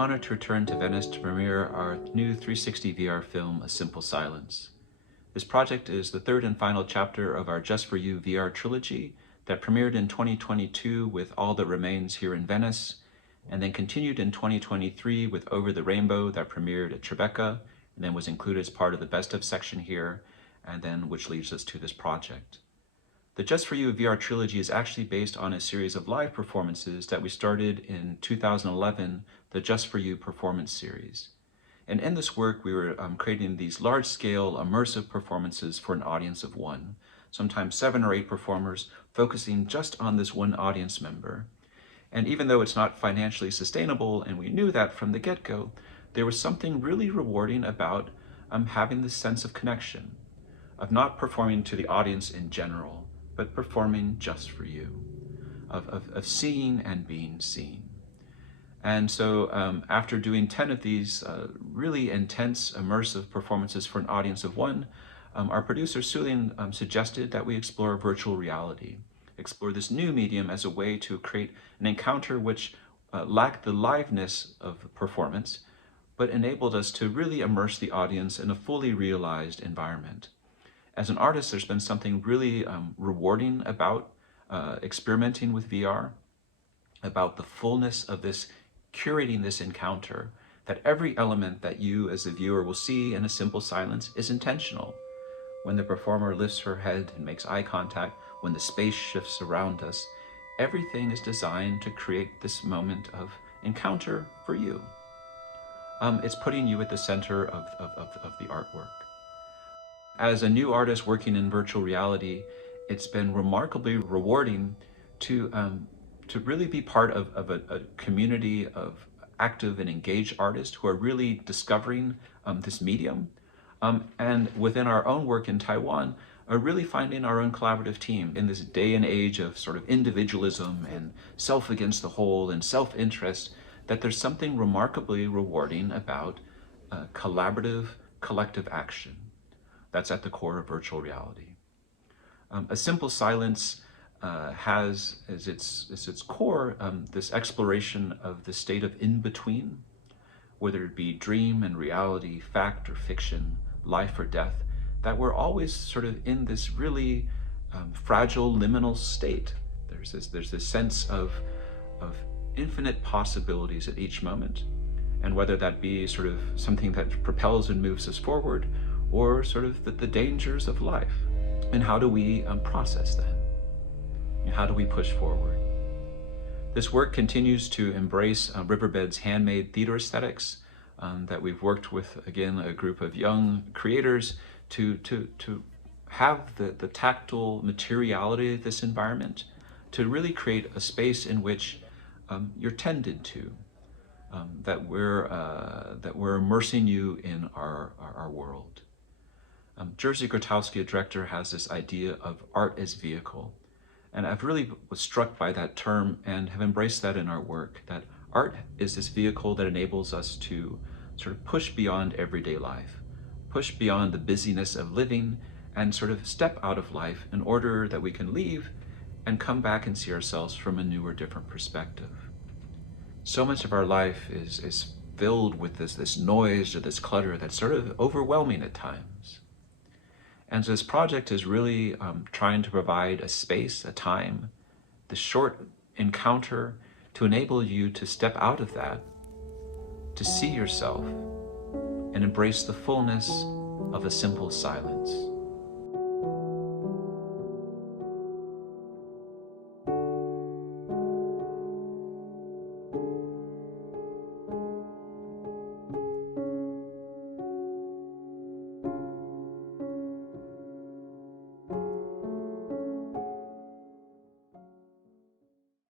honor to return to Venice to premiere our new 360 VR film, A Simple Silence. This project is the third and final chapter of our Just For You VR trilogy that premiered in 2022 with All That Remains here in Venice, and then continued in 2023 with Over the Rainbow that premiered at Tribeca, and then was included as part of the Best Of section here, and then which leads us to this project. The Just For You VR trilogy is actually based on a series of live performances that we started in 2011, the Just For You performance series. And in this work, we were creating these large-scale immersive performances for an audience of one, sometimes 7 or 8 performers focusing just on this one audience member. And even though it's not financially sustainable, and we knew that from the get-go, there was something really rewarding about having this sense of connection, of not performing to the audience in general, but performing just for you, of seeing and being seen. And so after doing 10 of these really intense, immersive performances for an audience of one, our producer Sulin suggested that we explore virtual reality, explore this new medium as a way to create an encounter which lacked the liveness of performance, but enabled us to really immerse the audience in a fully realized environment. As an artist, there's been something really rewarding about experimenting with VR, about the fullness of this, curating this encounter, that every element that you as the viewer will see in A Simple Silence is intentional. When the performer lifts her head and makes eye contact, when the space shifts around us, everything is designed to create this moment of encounter for you. It's putting you at the center of the artwork. As a new artist working in virtual reality, it's been remarkably rewarding to really be part of a community of active and engaged artists who are really discovering this medium. And within our own work in Taiwan, are really finding our own collaborative team in this day and age of sort of individualism and self against the whole and self-interest, that there's something remarkably rewarding about collaborative, collective action. That's at the core of virtual reality. A Simple Silence has as its core this exploration of the state of in-between, whether it be dream and reality, fact or fiction, life or death, that we're always sort of in this really fragile liminal state. There's this sense of infinite possibilities at each moment, and whether that be sort of something that propels and moves us forward, or sort of the dangers of life. And how do we process that? And how do we push forward? This work continues to embrace Riverbed's handmade theater aesthetics that we've worked with, again, a group of young creators to have the tactile materiality of this environment, to really create a space in which you're tended to, that we're immersing you in our world. Jerzy Grotowski, a director, has this idea of art as vehicle. And I've really was struck by that term and have embraced that in our work, that art is this vehicle that enables us to sort of push beyond everyday life, push beyond the busyness of living, and sort of step out of life in order that we can leave and come back and see ourselves from a new or different perspective. So much of our life is filled with this noise or this clutter that's sort of overwhelming at times. And so this project is really trying to provide a space, a time, the short encounter to enable you to step out of that, to see yourself, and embrace the fullness of a simple silence.